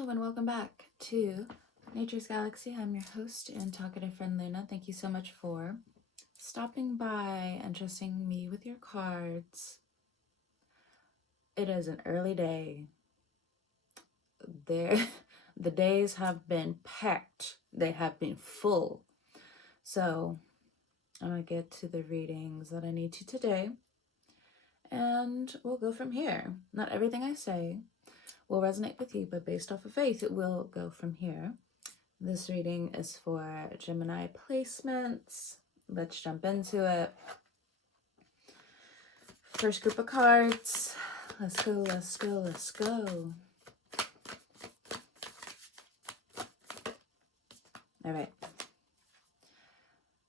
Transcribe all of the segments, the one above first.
Hello and welcome back to Nature's Galaxy. I'm your host and talkative friend Luna. Thank you so much for stopping by and trusting me with your cards. It is an early day. The days have been packed. They have been full. So I'm going to get to the readings that I need to today. And we'll go from here. Not everything I say will resonate with you, but based off of faith, it will go from here. This reading is for Gemini placements. Let's jump into it. First group of cards. Let's go, let's go, let's go. All right.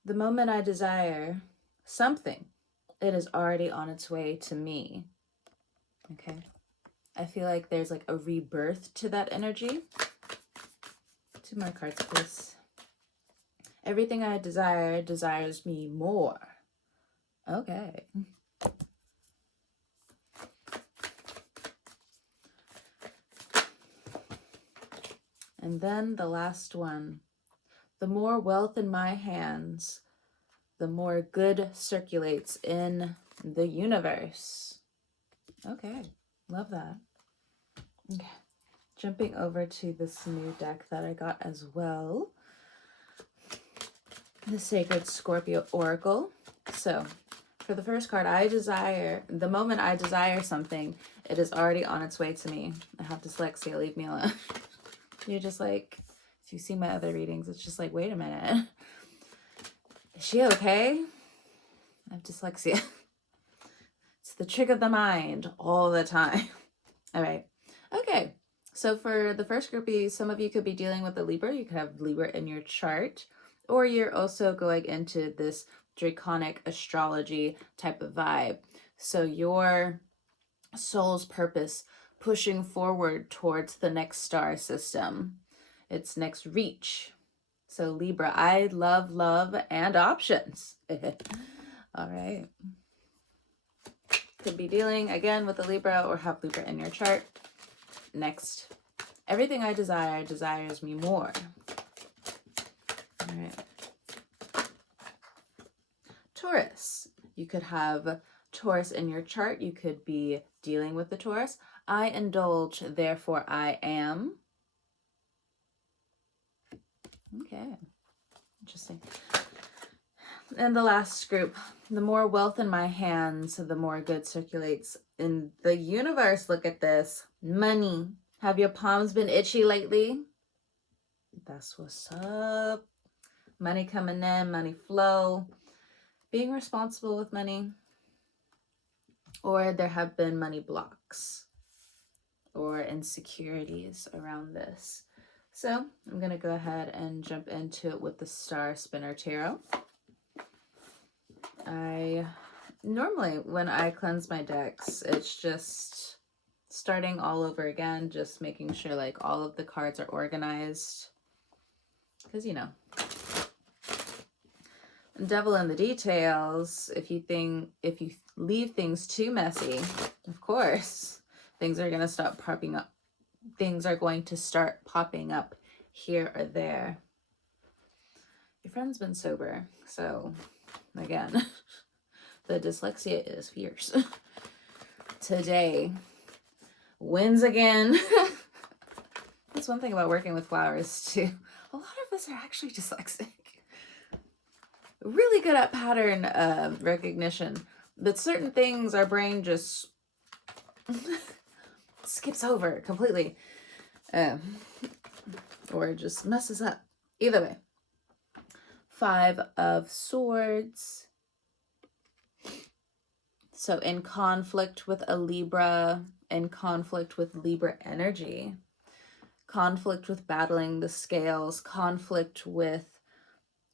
The moment I desire something, it is already on its way to me. Okay. I feel like there's like a rebirth to that energy. Two more cards, please. Everything I desire desires me more. Okay. And then the last one. The more wealth in my hands, the more good circulates in the universe. Okay, love that. Okay, jumping over to this new deck that I got as well. The Sacred Scorpio Oracle. So, for the first card, the moment I desire something, it is already on its way to me. I have dyslexia, leave me alone. You're just like, if you see my other readings, it's just like, wait a minute. Is she okay? I have dyslexia. It's the trick of the mind all the time. All right. Okay. So for the first groupie, some of you could be dealing with a Libra. You could have Libra in your chart. Or you're also going into this draconic astrology type of vibe. So your soul's purpose pushing forward towards the next star system, its next reach. So Libra, I love, and options. All right. Could be dealing again with a Libra or have Libra in your chart. Next, everything I desire desires me more. All right. Taurus, you could have Taurus in your chart. You could be dealing with the Taurus. I indulge, therefore I am. Okay, interesting. And the last group, the more wealth in my hands, the more good circulates in the universe. Look at this. Money. Have your palms been itchy lately? That's what's up. Money coming in, money flow. Being responsible with money. Or there have been money blocks or insecurities around this. So I'm going to go ahead and jump into it with the Star Spinner Tarot. Normally when I cleanse my decks, it's just starting all over again, just making sure like all of the cards are organized. Because, you know, devil in the details. If you leave things too messy, of course, things are going to stop popping up. Things are going to start popping up here or there. Your friend's been sober, so again, the dyslexia is fierce. Today wins again. That's one thing about working with flowers too. A lot of us are actually dyslexic. Really good at pattern recognition, but certain things our brain just skips over completely, or just messes up. Either way. 5 of Swords. So in conflict with a Libra, in conflict with Libra energy, conflict with battling the scales, conflict with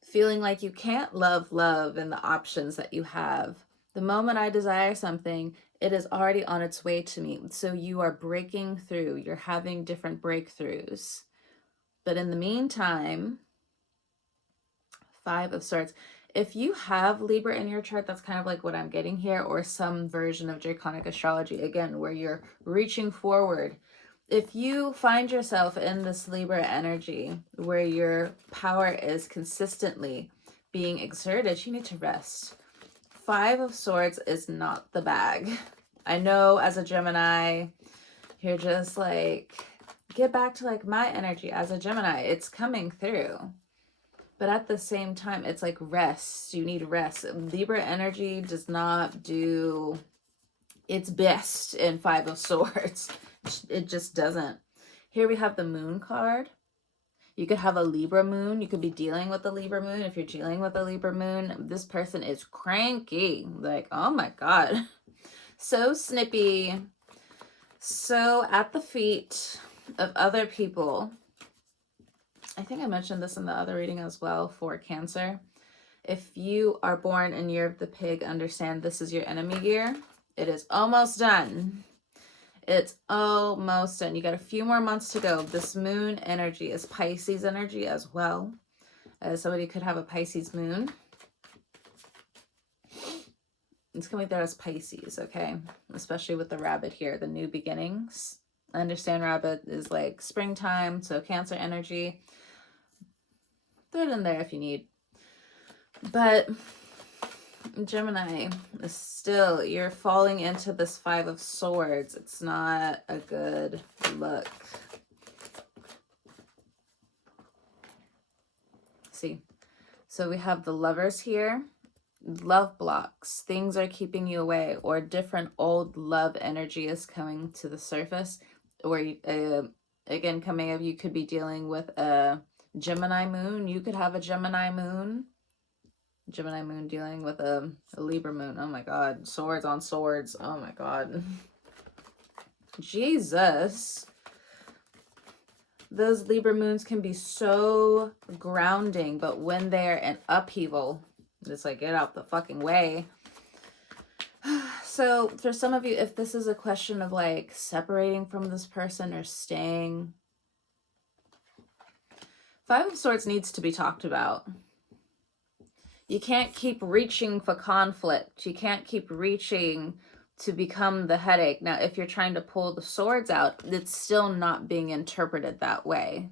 feeling like you can't love and the options that you have. The moment I desire something, it is already on its way to me. So you are breaking through. You're having different breakthroughs. But in the meantime, 5 of Swords. If you have Libra in your chart, that's kind of like what I'm getting here, or some version of draconic astrology, again, where you're reaching forward if you find yourself in this Libra energy where your power is consistently being exerted, you need to rest. 5 of Swords is not the bag. I know as a Gemini, you're just like, get back to like my energy as a Gemini. It's coming through. But at the same time, it's like rest. You need rest. Libra energy does not do its best in 5 of Swords. It just doesn't. Here we have the Moon card. You could have a Libra moon. You could be dealing with a Libra moon. If you're dealing with a Libra moon, this person is cranky. Like, oh my God. So snippy. So at the feet of other people. I think I mentioned this in the other reading as well for Cancer. If you are born in Year of the Pig, understand this is your enemy year. It is almost done. It's almost done. You got a few more months to go. This moon energy is Pisces energy as well. Somebody could have a Pisces moon. It's coming there as Pisces, okay? Especially with the rabbit here, the new beginnings. I understand rabbit is like springtime, so Cancer energy. Throw it in there if you need. But Gemini is still, you're falling into this 5 of Swords. It's not a good look. See, so we have the Lovers here. Love blocks. Things are keeping you away, or different old love energy is coming to the surface. Or again, coming up, you could be dealing with a Gemini moon. You could have a Gemini moon. Gemini moon dealing with a Libra moon. Oh my God. Swords on swords. Oh my God. Jesus. Those Libra moons can be so grounding, but when they're in upheaval, it's like, get out the fucking way. So for some of you, if this is a question of like separating from this person or staying, 5 of Swords needs to be talked about. You can't keep reaching for conflict. You can't keep reaching to become the headache. Now, if you're trying to pull the swords out, it's still not being interpreted that way.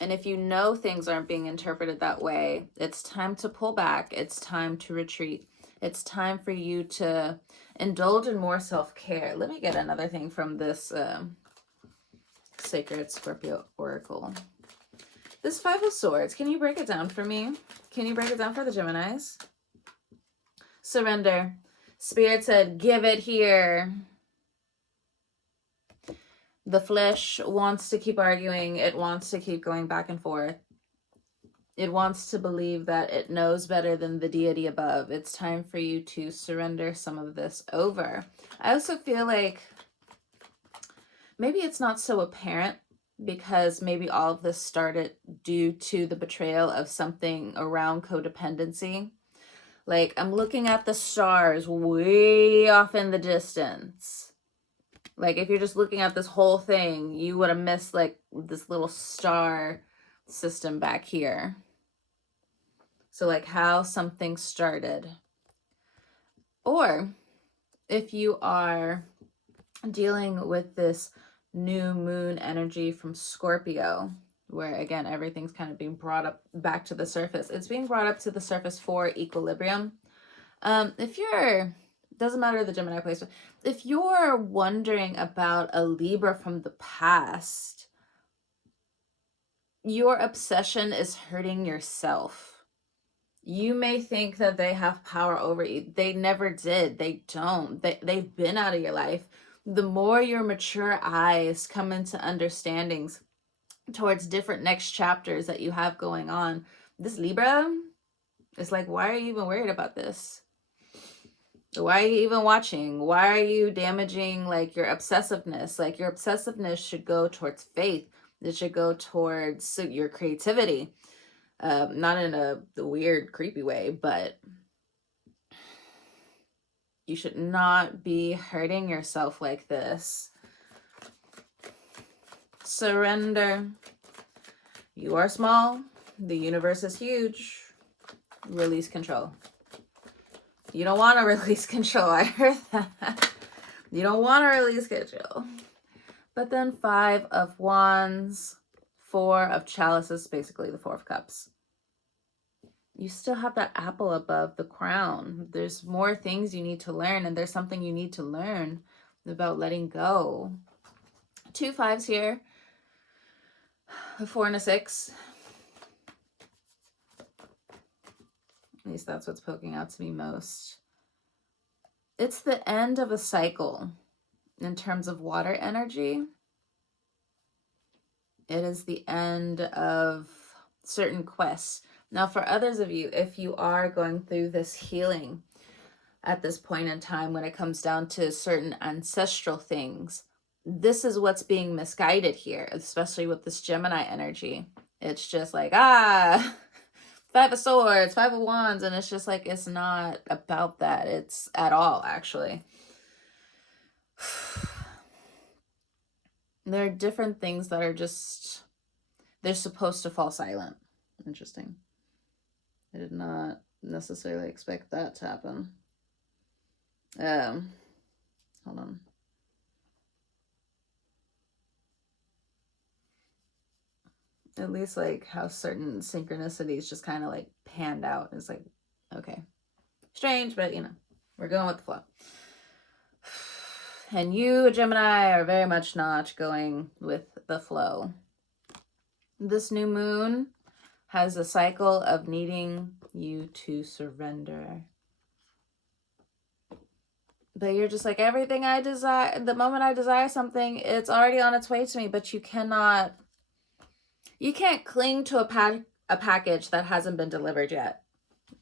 And if you know things aren't being interpreted that way, it's time to pull back. It's time to retreat. It's time for you to indulge in more self-care. Let me get another thing from this Sacred Scorpio Oracle. This 5 of Swords, can you break it down for me? Can you break it down for the Geminis? Surrender. Spirit said, give it here. The flesh wants to keep arguing. It wants to keep going back and forth. It wants to believe that it knows better than the deity above. It's time for you to surrender some of this over. I also feel like maybe it's not so apparent because maybe all of this started due to the betrayal of something around codependency. Like, I'm looking at the stars way off in the distance. Like, if you're just looking at this whole thing, you would have missed, like, this little star system back here. So, like, how something started. Or, if you are dealing with this new moon energy from Scorpio, where, again, everything's kind of being brought up back to the surface. It's being brought up to the surface for equilibrium. If you're, doesn't matter the Gemini placement, if you're wondering about a Libra from the past, your obsession is hurting yourself. You may think that they have power over you. They never did. They don't. They've been out of your life. The more your mature eyes come into understandings towards different next chapters that you have going on, this Libra, it's like, why are you even worried about this? Why are you even watching? Why are you damaging like your obsessiveness? Like, your obsessiveness should go towards faith. It should go towards your creativity. Not in a weird, creepy way, but you should not be hurting yourself like this. Surrender. You are small. The universe is huge. Release control. You don't want to release control. I heard that. You don't want to release control. But then 5 of Wands, 4 of Chalices, basically the 4 of Cups. You still have that apple above the crown. There's more things you need to learn, and there's something you need to learn about letting go. 2 5s here, a 4 and a 6. At least that's what's poking out to me most. It's the end of a cycle in terms of water energy. It is the end of certain quests. Now, for others of you, if you are going through this healing at this point in time, when it comes down to certain ancestral things, this is what's being misguided here, especially with this Gemini energy. It's just like, 5 of Swords, 5 of Wands, and it's just like, it's not about that. It's at all, actually. There are different things that are just, they're supposed to fall silent. Interesting. I did not necessarily expect that to happen. Hold on. At least like how certain synchronicities just kind of like panned out. It's like, okay, strange, but you know, we're going with the flow. And you, Gemini, are very much not going with the flow. This new moon has a cycle of needing you to surrender. But you're just like, everything I desire, the moment I desire something, it's already on its way to me, but you can't cling to a package that hasn't been delivered yet.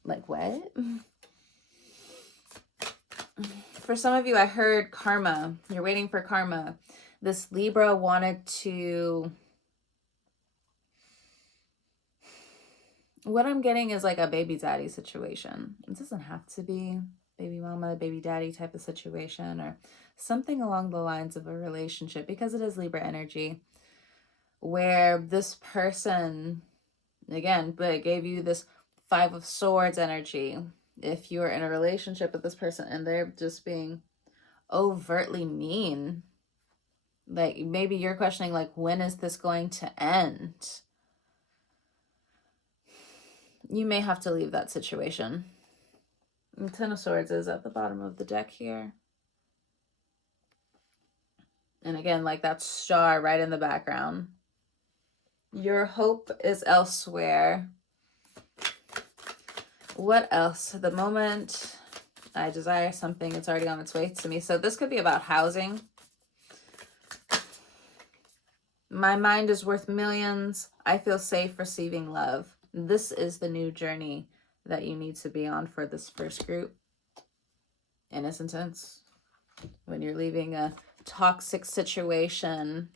Like, what? For some of you, I heard karma. You're waiting for karma. This Libra wanted to... What I'm getting is like a baby daddy situation. It doesn't have to be baby mama, baby daddy type of situation, or something along the lines of a relationship, because it is Libra energy, where this person, again, but gave you this 5 of Swords energy. If you're in a relationship with this person and they're just being overtly mean, like maybe you're questioning, like, when is this going to end? You may have to leave that situation. The 10 of Swords is at the bottom of the deck here. And again, like that star right in the background. Your hope is elsewhere. What else? The moment I desire something, it's already on its way to me. So this could be about housing. My mind is worth millions. I feel safe receiving love. This is the new journey that you need to be on for this first group. Innocence. When you're leaving a toxic situation,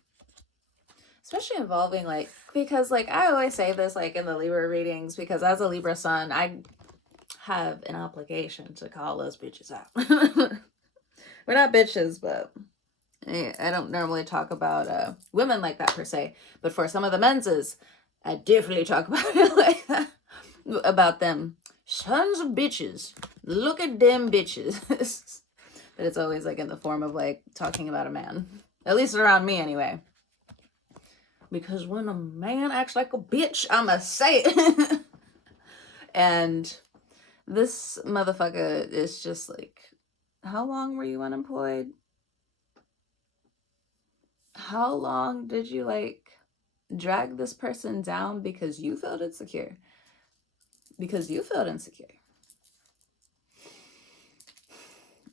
especially involving like, because like I always say this like in the Libra readings, because as a Libra sun, I have an obligation to call those bitches out. We're not bitches, but I don't normally talk about women like that per se, but for some of the menses, I definitely talk about it like that, about them sons of bitches. Look at them bitches. But it's always like in the form of like talking about a man, at least around me anyway. Because when a man acts like a bitch, I'ma say it. And this motherfucker is just like, how long were you unemployed? How long did you like drag this person down because you felt insecure? Because you felt insecure.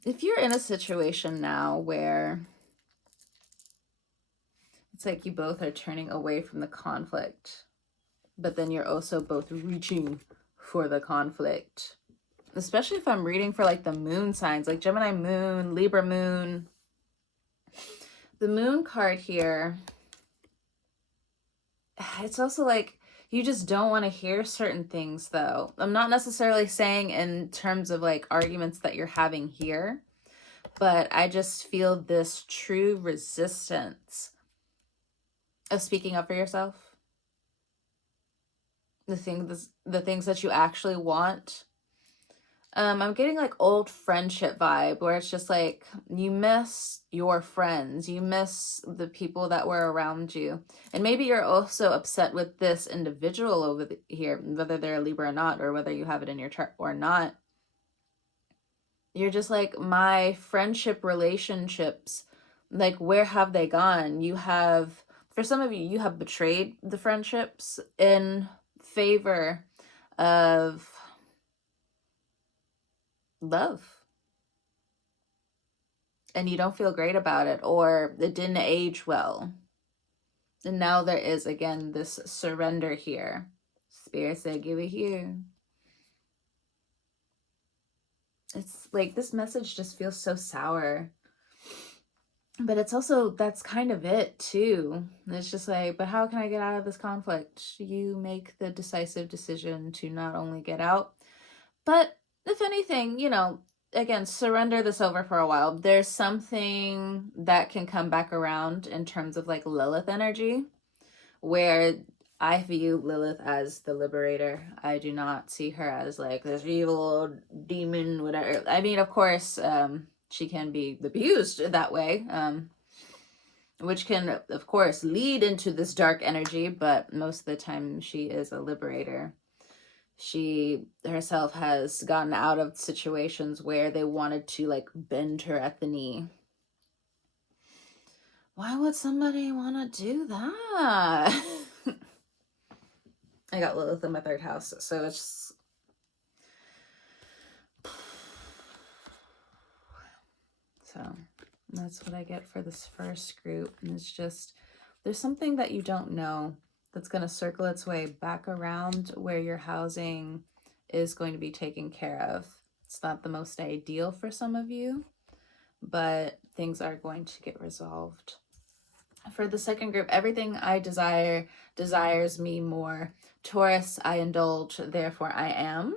If you're in a situation now where it's like you both are turning away from the conflict, but then you're also both reaching for the conflict, especially if I'm reading for like the moon signs, like Gemini moon, Libra moon. The moon card here, it's also like you just don't want to hear certain things though. I'm not necessarily saying in terms of like arguments that you're having here, but I just feel this true resistance of speaking up for yourself. The things that you actually want. I'm getting like old friendship vibe where it's just like you miss your friends, you miss the people that were around you. And maybe you're also upset with this individual over here, whether they're a Libra or not, or whether you have it in your chart or not. You're just like, my friendship relationships, like, where have they gone? You have, for some of you, you have betrayed the friendships in favor of love. And you don't feel great about it, or it didn't age well. And now there is, again, this surrender here. Spirit said, give it here. It's like this message just feels so sour. But it's also, that's kind of it too. It's just like, but how can I get out of this conflict? You make the decisive decision to not only get out, but if anything, you know, again, surrender this over for a while. There's something that can come back around in terms of like Lilith energy, where I view Lilith as the liberator. I do not see her as like this evil demon, whatever. I mean, of course, she can be abused that way, which can, of course, lead into this dark energy, but most of the time she is a liberator. She herself has gotten out of situations where they wanted to like bend her at the knee. Why would somebody want to do that? I got Lilith in my third house, so it's so that's what I get for this first group. And it's just, there's something that you don't know that's going to circle its way back around where your housing is going to be taken care of. It's not the most ideal for some of you, but things are going to get resolved. For the second group, everything I desire desires me more. Taurus, I indulge, therefore I am.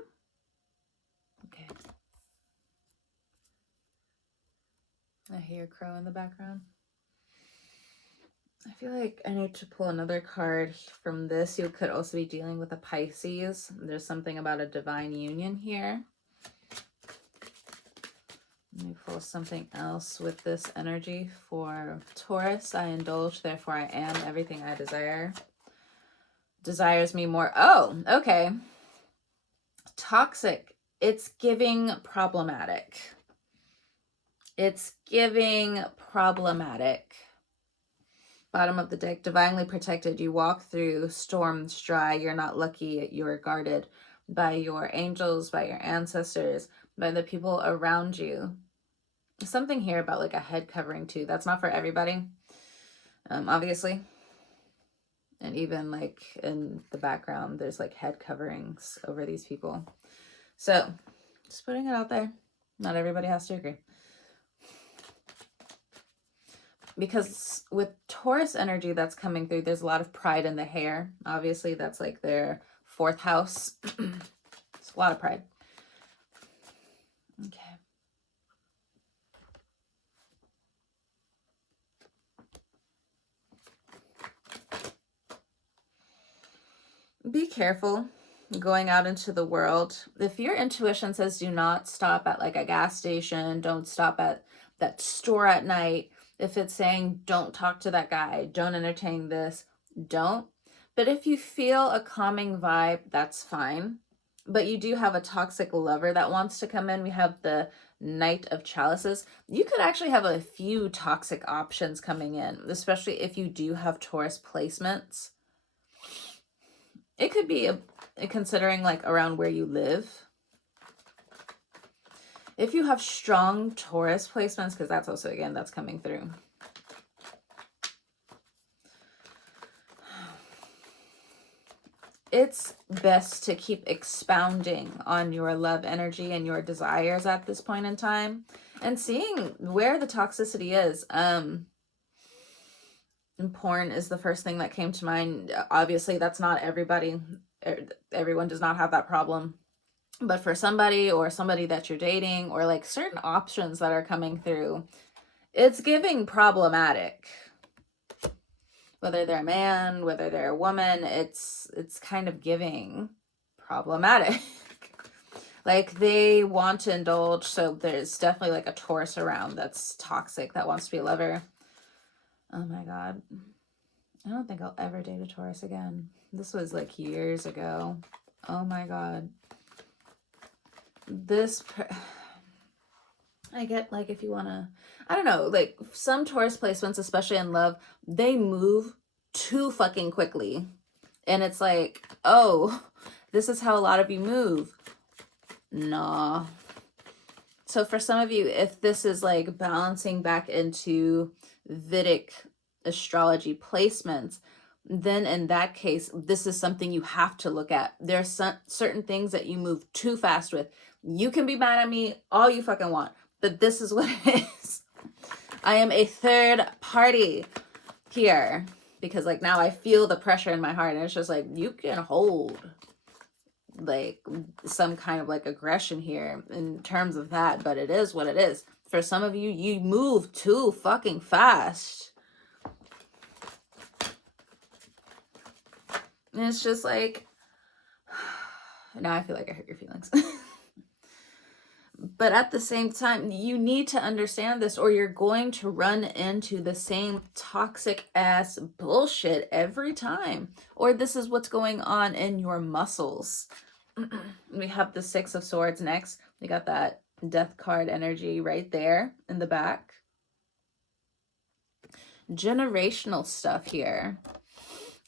Okay. I hear a crow in the background. I feel like I need to pull another card from this. You could also be dealing with a Pisces. There's something about a divine union here. Let me pull something else with this energy for Taurus. I indulge, therefore I am. Everything I desire desires me more. Oh, okay. Toxic. It's giving problematic. It's giving problematic. Bottom of the deck, divinely protected. You walk through storms dry. You're not lucky. You're guarded by your angels, by your ancestors, by the people around you. Something here about like a head covering too. That's not for everybody, obviously. And even like in the background, there's like head coverings over these people. So just putting it out there. Not everybody has to agree. Because with Taurus energy that's coming through, there's a lot of pride in the hair. Obviously, that's like their fourth house. It's a lot of pride. Okay. Be careful going out into the world. If your intuition says do not stop at like a gas station, don't stop at that store at night, if it's saying don't talk to that guy, don't entertain this, don't. But if you feel a calming vibe, that's fine. But you do have a toxic lover that wants to come in. We have the Knight of Chalices. You could actually have a few toxic options coming in, especially if you do have Taurus placements. It could be considering like around where you live. If you have strong Taurus placements, because that's also, again, that's coming through. It's best to keep expounding on your love energy and your desires at this point in time and seeing where the toxicity is. And porn is the first thing that came to mind. Obviously, that's not everybody. Everyone does not have that problem. But for somebody or somebody that you're dating or like certain options that are coming through, it's giving problematic. Whether they're a man, whether they're a woman, it's kind of giving problematic. Like they want to indulge, so there's definitely like a Taurus around that's toxic, that wants to be a lover. Oh my God. I don't think I'll ever date a Taurus again. This was like years ago. Oh my God. I get like if you want to, I don't know, like some Taurus placements, especially in love, they move too fucking quickly. And it's like, oh, this is how a lot of you move. Nah. So for some of you, if this is like balancing back into Vedic astrology placements, then in that case, this is something you have to look at. There are certain things that you move too fast with. You can be mad at me all you fucking want, but this is what it is. I am a third party here because like now I feel the pressure in my heart, and it's just like, you can hold like some kind of like aggression here in terms of that, but it is what it is. For some of you, you move too fucking fast. And it's just like, now I feel like I hurt your feelings. But at the same time, you need to understand this, or you're going to run into the same toxic ass bullshit every time. Or this is what's going on in your muscles. We have the Six of Swords next. We got that death card energy right there in the back. Generational stuff here.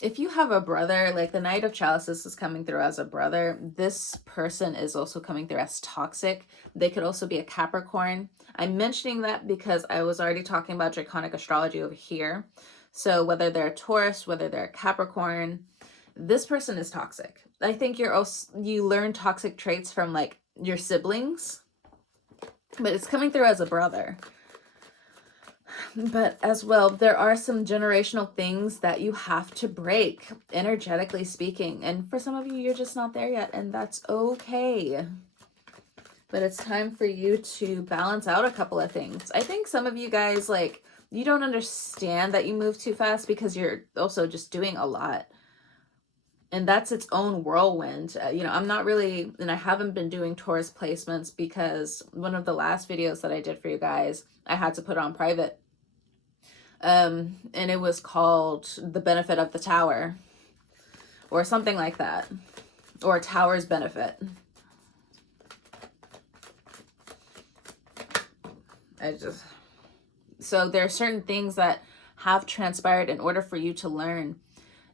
If you have a brother, like the Knight of Chalices is coming through as a brother, this person is also coming through as toxic. They could also be a Capricorn. I'm mentioning that because I was already talking about Draconic astrology over here. So whether they're a Taurus, whether they're a Capricorn, this person is toxic. I think you learn toxic traits from like your siblings, but it's coming through as a brother. But as well, there are some generational things that you have to break, energetically speaking. And for some of you, you're just not there yet, and that's okay. But it's time for you to balance out a couple of things. I think some of you guys, like, you don't understand that you move too fast because you're also just doing a lot. And that's its own whirlwind. I'm not really, and I haven't been doing Taurus placements because one of the last videos that I did for you guys, I had to put on private. And it was called The Benefit of the Tower or something like that, or Tower's Benefit. So there are certain things that have transpired in order for you to learn.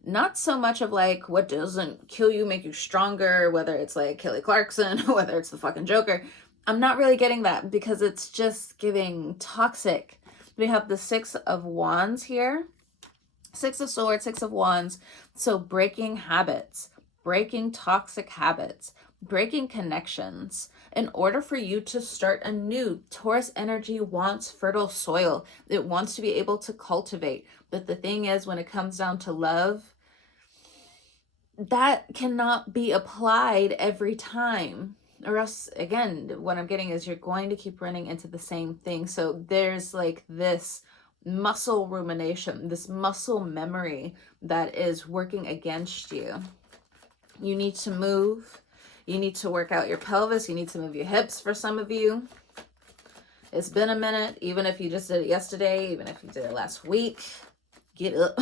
Not so much of like what doesn't kill you make you stronger, whether it's like Kelly Clarkson, whether it's the fucking Joker. I'm not really getting that because it's just giving toxic. We have the Six of Wands here. Six of Swords, Six of Wands. So breaking habits, breaking toxic habits, breaking connections. In order for you to start anew, Taurus energy wants fertile soil. It wants to be able to cultivate. But the thing is, when it comes down to love, that cannot be applied every time. Or else, again, what I'm getting is you're going to keep running into the same thing. So there's like this muscle rumination, this muscle memory that is working against you. You need to move. You need to work out your pelvis. You need to move your hips for some of you. It's been a minute. Even if you just did it yesterday, even if you did it last week, get up.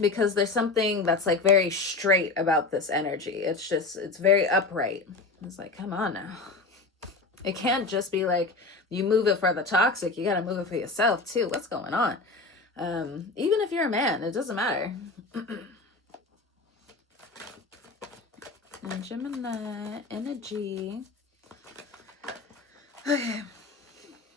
Because there's something that's like very straight about this energy. It's very upright. It's like, come on now. It can't just be like you move it for the toxic. You got to move it for yourself too. What's going on? Even if you're a man, it doesn't matter. And Gemini energy. Okay.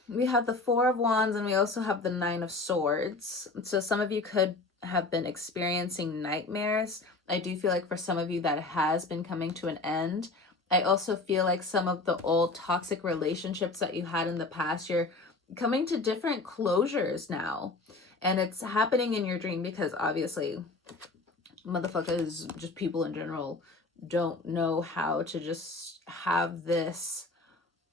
We have the Four of Wands and we also have the Nine of Swords. So some of you could have been experiencing nightmares. I do feel like for some of you that has been coming to an end. I also feel like some of the old toxic relationships that you had in the past, you're coming to different closures now. And it's happening in your dream because obviously motherfuckers, just people in general, don't know how to just have this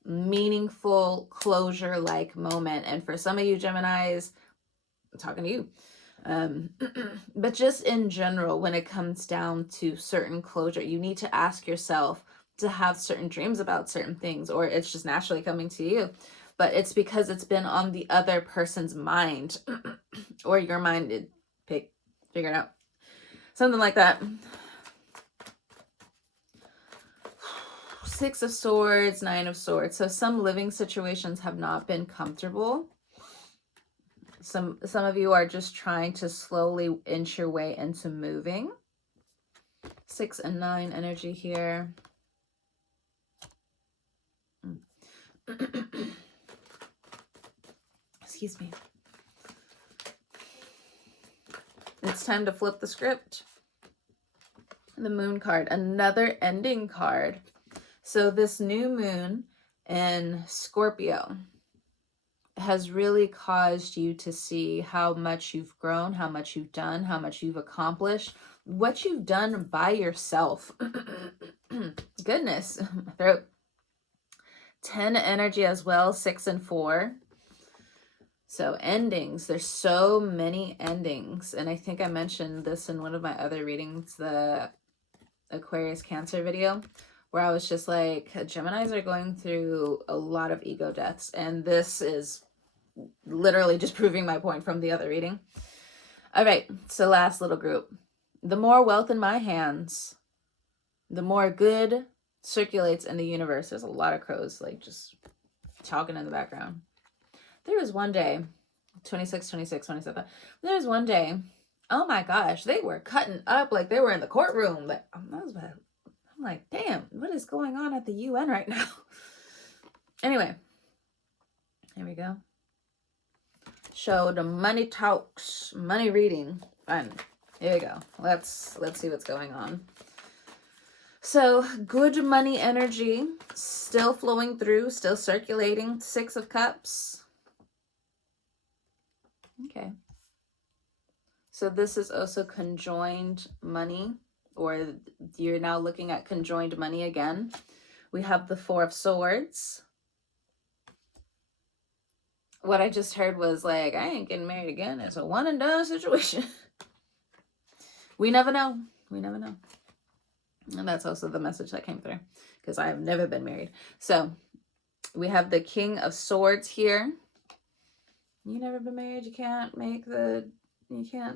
meaningful closure like moment. And for some of you Geminis, I'm talking to you, But just in general, when it comes down to certain closure, you need to ask yourself to have certain dreams about certain things, or it's just naturally coming to you. But it's because it's been on the other person's mind or your mind. Figure it out. Something like that. Six of Swords, Nine of Swords. So some living situations have not been comfortable. Some of you are just trying to slowly inch your way into moving. 6 and 9 energy here. Excuse me. It's time to flip the script. The Moon card, another ending card. So this new moon in Scorpio has really caused you to see how much you've grown, how much you've done, how much you've accomplished, what you've done by yourself. Goodness, my throat. 10 energy as well, 6 and 4. So endings, there's so many endings. And I think I mentioned this in one of my other readings, the Aquarius Cancer video, where I was just like, Geminis are going through a lot of ego deaths. And this is literally just proving my point from the other reading. All right, so last little group. The more wealth in my hands, the more good circulates in the universe. There's a lot of crows like just talking in the background. There was one day, 26, 26, 27. There was one day, oh my gosh, they were cutting up like they were in the courtroom. Like, I'm like, damn, what is going on at the UN right now? Anyway, here we go. Show the money talks, money reading. Fun. Here we go. Let's see what's going on. So good money energy still flowing through, still circulating. 6 of Cups. Okay. So this is also conjoined money, or you're now looking at conjoined money again. We have the 4 of Swords. What I just heard was like, I ain't getting married again. It's a one and done situation. We never know. We never know. And that's also the message that came through, because I have never been married. So we have the King of Swords here. You never been married. You can't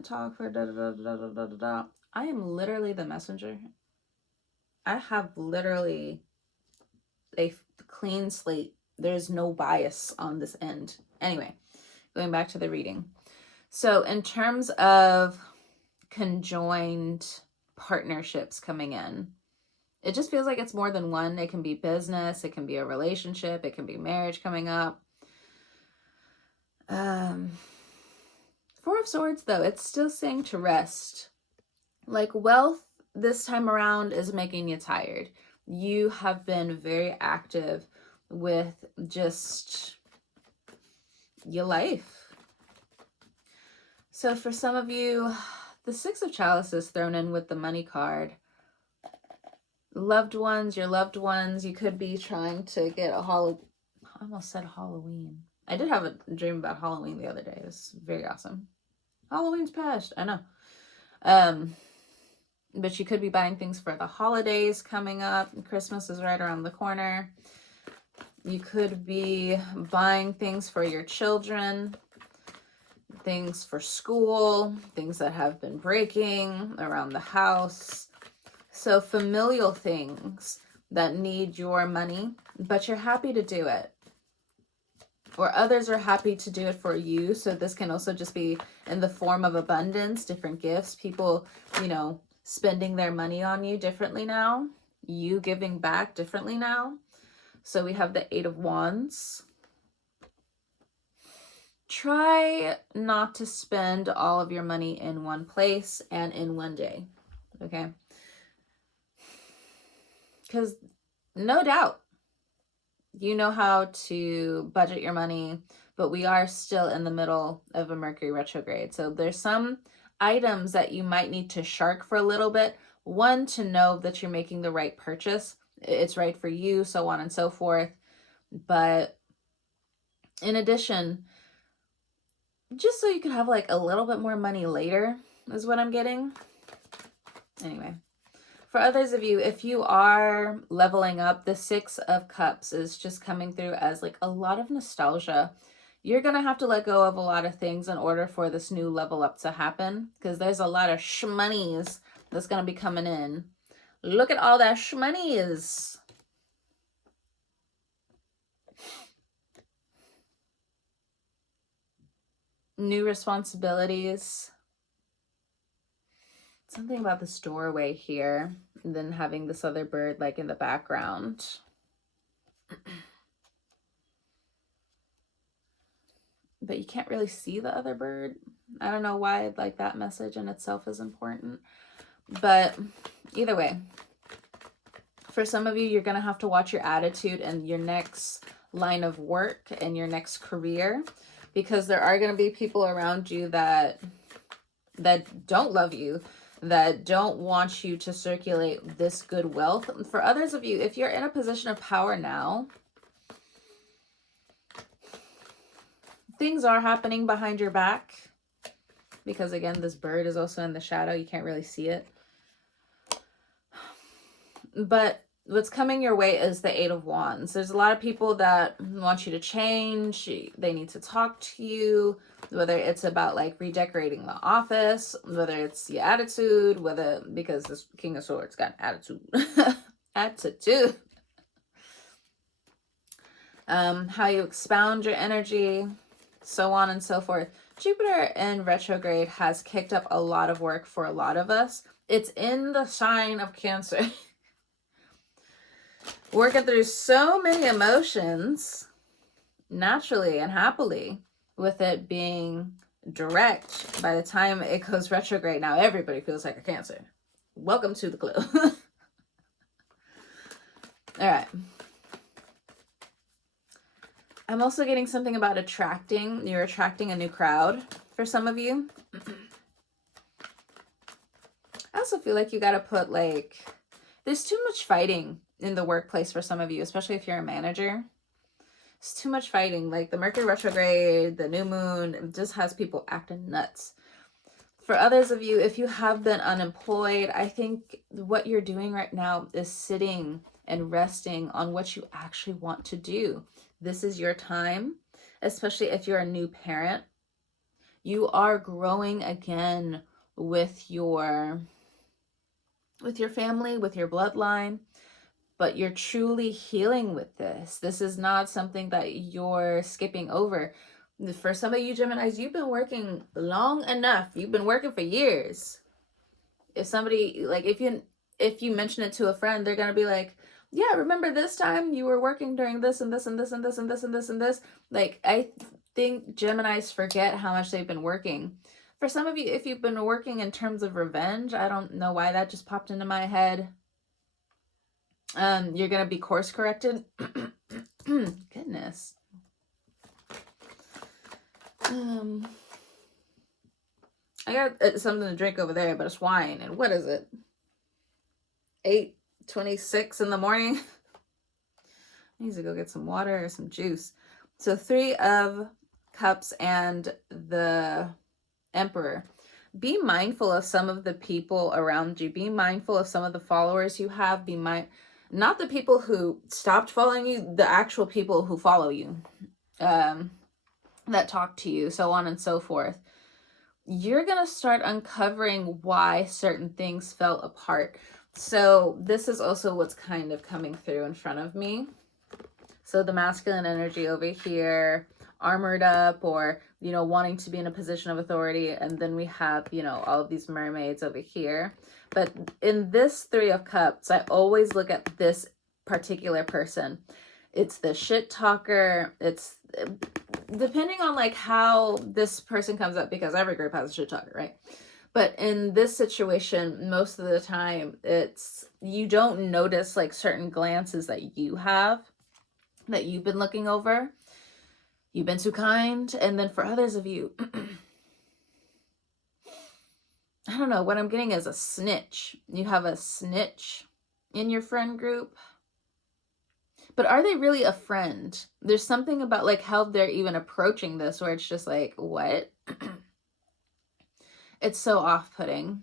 talk for da da da da da da da da. I am literally the messenger. I have literally a clean slate. There's no bias on this end. Anyway, going back to the reading. So in terms of conjoined partnerships coming in, it just feels like it's more than one. It can be business, it can be a relationship, it can be marriage coming up. 4 of Swords, though, it's still saying to rest. Like, wealth this time around is making you tired. You have been very active with just your life. So for some of you, the 6 of Chalices thrown in with the money card. Loved ones, your loved ones, you could be trying to get I almost said Halloween. I did have a dream about Halloween the other day. It was very awesome. Halloween's past, I know. But you could be buying things for the holidays coming up. Christmas is right around the corner. You could be buying things for your children, things for school, things that have been breaking around the house. So familial things that need your money, but you're happy to do it. Or others are happy to do it for you. So this can also just be in the form of abundance, different gifts, people, spending their money on you differently now, you giving back differently now. So we have the 8 of Wands. Try not to spend all of your money in one place and in one day, okay? Because no doubt, you know how to budget your money, but we are still in the middle of a Mercury retrograde. So there's some items that you might need to shark for a little bit. One, to know that you're making the right purchase. It's right for you, so on and so forth. But in addition, just so you can have like a little bit more money later is what I'm getting. Anyway, for others of you, if you are leveling up, the Six of Cups is just coming through as like a lot of nostalgia. You're going to have to let go of a lot of things in order for this new level up to happen, because there's a lot of shmonies that's going to be coming in. Look at all that shmonies. New responsibilities. Something about this doorway here, and then having this other bird like in the background. But you can't really see the other bird. I don't know why like that message in itself is important. But either way, for some of you, you're going to have to watch your attitude and your next line of work and your next career, because there are going to be people around you that don't love you, that don't want you to circulate this good wealth. For others of you, if you're in a position of power now, things are happening behind your back, because again, this bird is also in the shadow. You can't really see it. But what's coming your way is the Eight of Wands. There's a lot of people that want you to change. They need to talk to you, whether it's about like redecorating the office, whether it's your attitude, whether, because this King of Swords got attitude. Attitude. How you expound your energy, so on and so forth. Jupiter in retrograde has kicked up a lot of work for a lot of us. It's in the sign of Cancer. Working through so many emotions naturally and happily, with it being direct. By the time it goes retrograde, now everybody feels like a Cancer. Welcome to the club. All right. I'm also getting something about attracting. You're attracting a new crowd for some of you. I also feel like you got to put like, there's too much fighting in the workplace for some of you, especially if you're a manager. It's too much fighting. Like the Mercury retrograde, the new moon, it just has people acting nuts. For others of you, if you have been unemployed, I think what you're doing right now is sitting and resting on what you actually want to do. This is your time, especially if you're a new parent. You are growing again with your family, with your bloodline, but you're truly healing with this. This is not something that you're skipping over. For some of you Geminis, you've been working long enough. You've been working for years. If somebody, like, if you mention it to a friend, they're going to be like, yeah, remember this time you were working during this and this and this and this and this and this and this. Like, I think Geminis forget how much they've been working. For some of you, if you've been working in terms of revenge, I don't know why that just popped into my head. You're going to be course corrected. Goodness. I got something to drink over there, but it's wine. And what is it? 8:26 in the morning. I need to go get some water or some juice. So 3 of Cups and the Emperor. Be mindful of some of the people around you. Be mindful of some of the followers you have. Not the people who stopped following you, the actual people who follow you, that talk to you, so on and so forth. You're going to start uncovering why certain things fell apart. So this is also what's kind of coming through in front of me. So the masculine energy over here, armored up, or, you know, wanting to be in a position of authority. And then we have, you know, all of these mermaids over here. But in this 3 of Cups, I always look at this particular person. It's the shit talker. It's depending on like how this person comes up, because every group has a shit talker, right? But in this situation, most of the time, it's, you don't notice like certain glances that you have, that you've been looking over. You've been too kind. And then for others of you, I don't know, what I'm getting is a snitch. You have a snitch in your friend group. But are they really a friend? There's something about like how they're even approaching this where it's just like, what? It's so off-putting.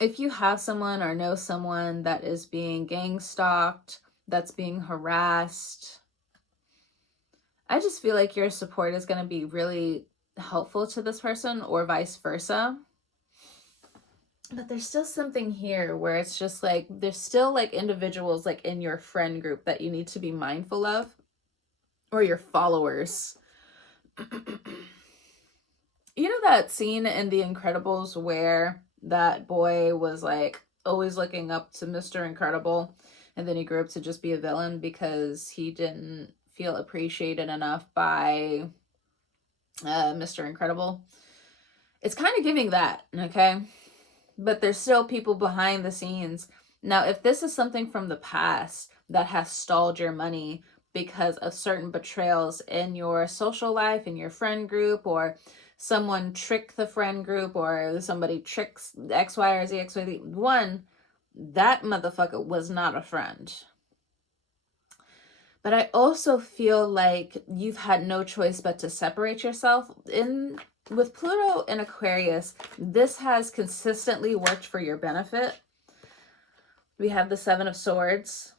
If you have someone or know someone that is being gang stalked, that's being harassed, I just feel like your support is going to be really helpful to this person, or vice versa. But there's still something here where it's just like, there's still like individuals like in your friend group that you need to be mindful of, or your followers. You know that scene in The Incredibles where that boy was like always looking up to Mr. Incredible, and then he grew up to just be a villain because he didn't feel appreciated enough by Mr. Incredible? It's kind of giving that, okay? But there's still people behind the scenes. Now, if this is something from the past that has stalled your money because of certain betrayals in your social life, in your friend group, or someone tricked the friend group, or somebody tricks X, Y, or Z, X, Y, Z, one, that motherfucker was not a friend. But I also feel like you've had no choice but to separate yourself. With Pluto in Aquarius, this has consistently worked for your benefit. We have the Seven of Swords,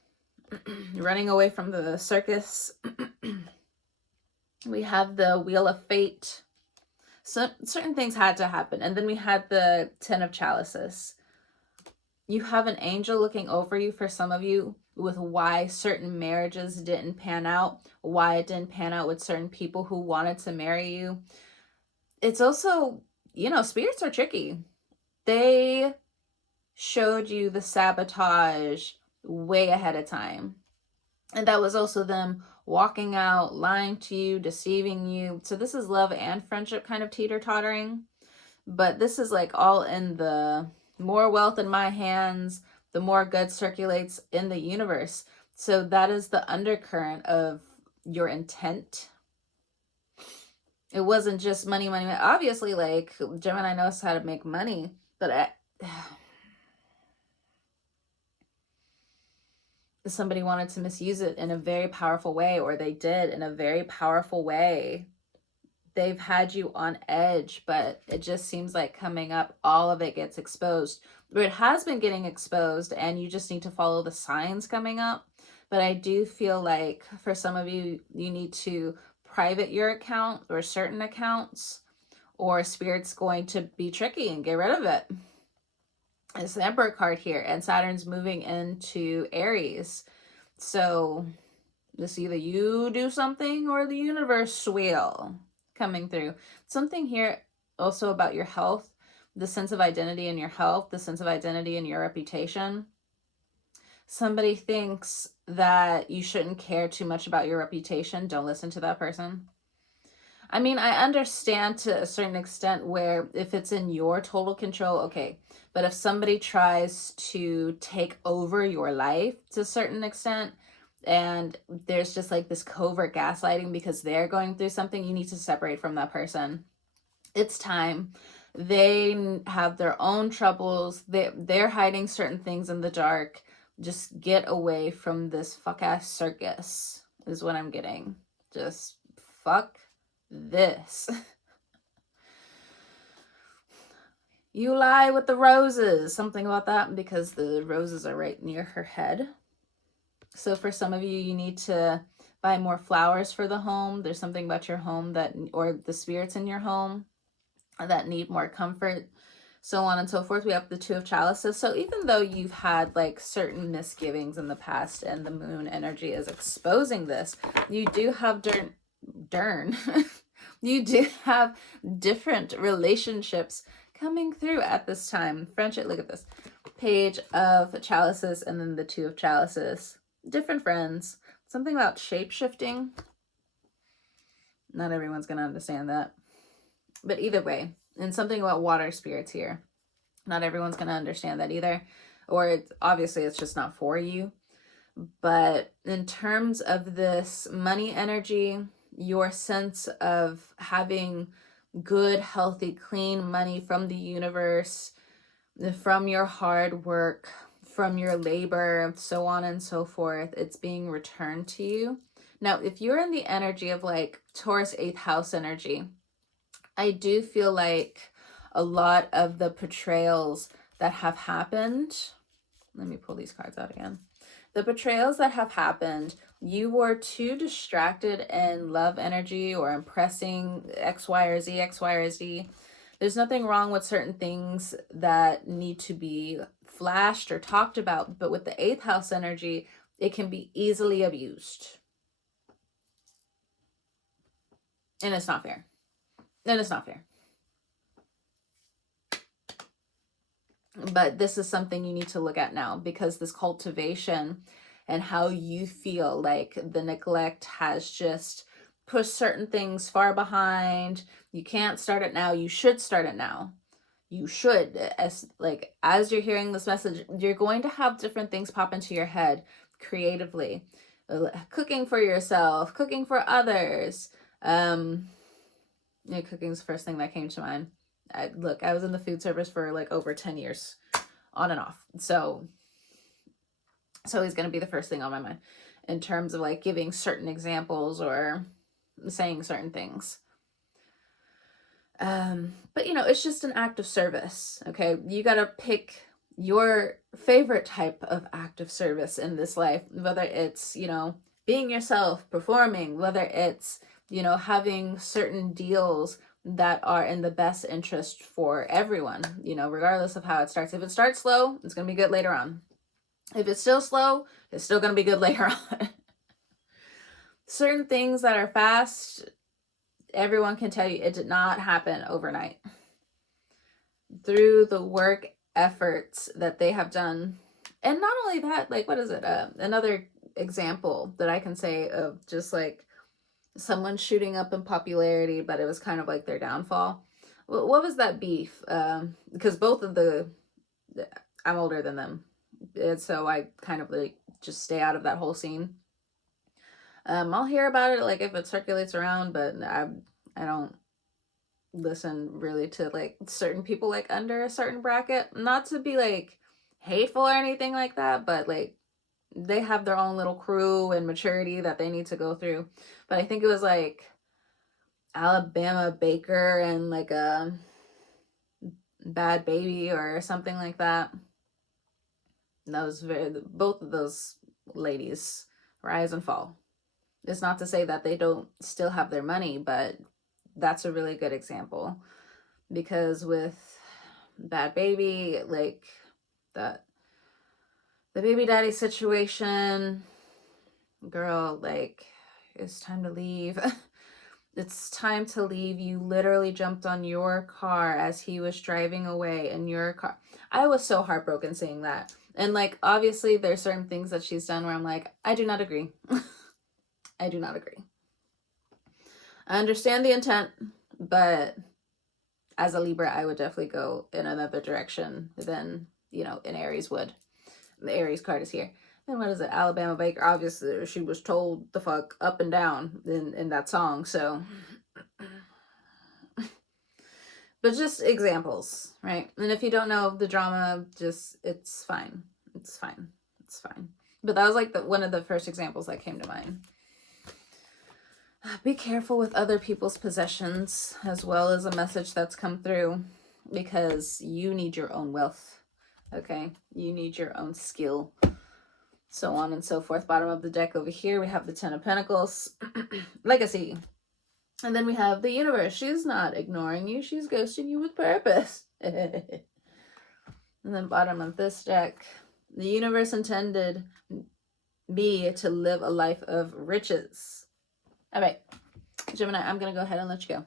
running away from the circus. We have the Wheel of Fate. So certain things had to happen. And then we had the Ten of Chalices. You have an angel looking over you for some of you with why certain marriages didn't pan out, why it didn't pan out with certain people who wanted to marry you. It's also, you know, spirits are tricky. They showed you the sabotage way ahead of time. And that was also them walking out, lying to you, deceiving you. So this is love and friendship kind of teeter-tottering. But this is like all in the more wealth in my hands, the more good circulates in the universe. So that is the undercurrent of your intent. It wasn't just money, money, money. Obviously, like, Gemini knows how to make money, but somebody wanted to misuse it in a very powerful way, or they did in a very powerful way. They've had you on edge, but it just seems like coming up, all of it gets exposed. But it has been getting exposed, and you just need to follow the signs coming up. But I do feel like for some of you, you need to private your account or certain accounts, or Spirit's going to be tricky and get rid of it. It's the Emperor card here, and Saturn's moving into Aries. So this either you do something or the universe will coming through. Something here also about your health, the sense of identity in your health, the sense of identity in your reputation. Somebody thinks that you shouldn't care too much about your reputation. Don't listen to that person. I mean, I understand to a certain extent where if it's in your total control, okay. But if somebody tries to take over your life to a certain extent, and there's just like this covert gaslighting because they're going through something, you need to separate from that person. It's time. They have their own troubles. They're hiding certain things in the dark. Just get away from this fuck-ass circus is what I'm getting. Just fuck this. You lie with the roses. Something about that, because the roses are right near her head. So for some of you, you need to buy more flowers for the home. There's something about your home that, or the spirits in your home that need more comfort, so on and so forth. We have the Two of Chalices. So even though you've had like certain misgivings in the past and the moon energy is exposing this, you do have you do have different relationships coming through at this time. Friendship, look at this. Page of Chalices and then the Two of Chalices. Different friends. Something about shape-shifting. Not everyone's going to understand that. But either way, and something about water spirits here. Not everyone's going to understand that either. Or obviously it's just not for you. But in terms of this money energy, your sense of having good, healthy, clean money from the universe, from your hard work, from your labor, so on and so forth, it's being returned to you. Now, if you're in the energy of like Taurus 8th house energy, I do feel like a lot of the betrayals that have happened, let me pull these cards out again. The betrayals that have happened, you were too distracted in love energy or impressing X, Y, or Z, X, Y, or Z. There's nothing wrong with certain things that need to be flashed or talked about, but with the 8th house energy, it can be easily abused. And it's not fair. And it's not fair. But this is something you need to look at now, because this cultivation and how you feel like the neglect has just pushed certain things far behind. You can't start it now. You should start it now. You should. As you're hearing this message, you're going to have different things pop into your head creatively. Cooking for yourself, cooking for others. Cooking is the first thing that came to mind. I was in the food service for like over 10 years on and off. So he's going to be the first thing on my mind in terms of like giving certain examples or saying certain things. But it's just an act of service. Okay. You got to pick your favorite type of act of service in this life, whether it's, being yourself, performing, whether it's, having certain deals that are in the best interest for everyone, regardless of how it starts. If it starts slow, it's going to be good later on. If it's still slow, it's still going to be good later on. Certain things that are fast, everyone can tell you it did not happen overnight. Through the work efforts that they have done. And not only that, like, what is it? Another example that I can say of just like someone shooting up in popularity, but it was kind of like their downfall. What was that beef? Because both of I'm older than them, and so I kind of like just stay out of that whole scene. I'll hear about it like if it circulates around, but I don't listen really to like certain people like under a certain bracket. Not to be like hateful or anything like that, but like they have their own little crew and maturity that they need to go through. But I think it was like Alabama Baker and like a Bad Baby or something like that. Both of those ladies rise and fall. It's not to say that they don't still have their money, but that's a really good example. Because with Bad Baby, like the baby daddy situation, girl, like, it's time to leave. It's time to leave. You literally jumped on your car as he was driving away in your car. I was so heartbroken seeing that. And like, obviously there's certain things that she's done where I'm like, I do not agree. I do not agree. I understand the intent, but as a Libra, I would definitely go in another direction than, an Aries would. The Aries card is here. And what is it? Alabama Baker. Obviously, she was told the fuck up and down in that song. So, but just examples, right? And if you don't know the drama, it's fine. It's fine. It's fine. But that was like one of the first examples that came to mind. Be careful with other people's possessions, as well as a message that's come through, because you need your own wealth. Okay? You need your own skill. So on and so forth. Bottom of the deck over here, we have the 10 of Pentacles. Legacy. And then we have the universe. She's not ignoring you. She's ghosting you with purpose. And then bottom of this deck, the universe intended me to live a life of riches. All right, Gemini, I'm going to go ahead and let you go.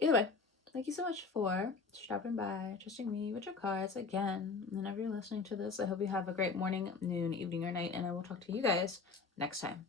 Either way, thank you so much for stopping by, trusting me with your cards again. Whenever you're listening to this, I hope you have a great morning, noon, evening, or night, and I will talk to you guys next time.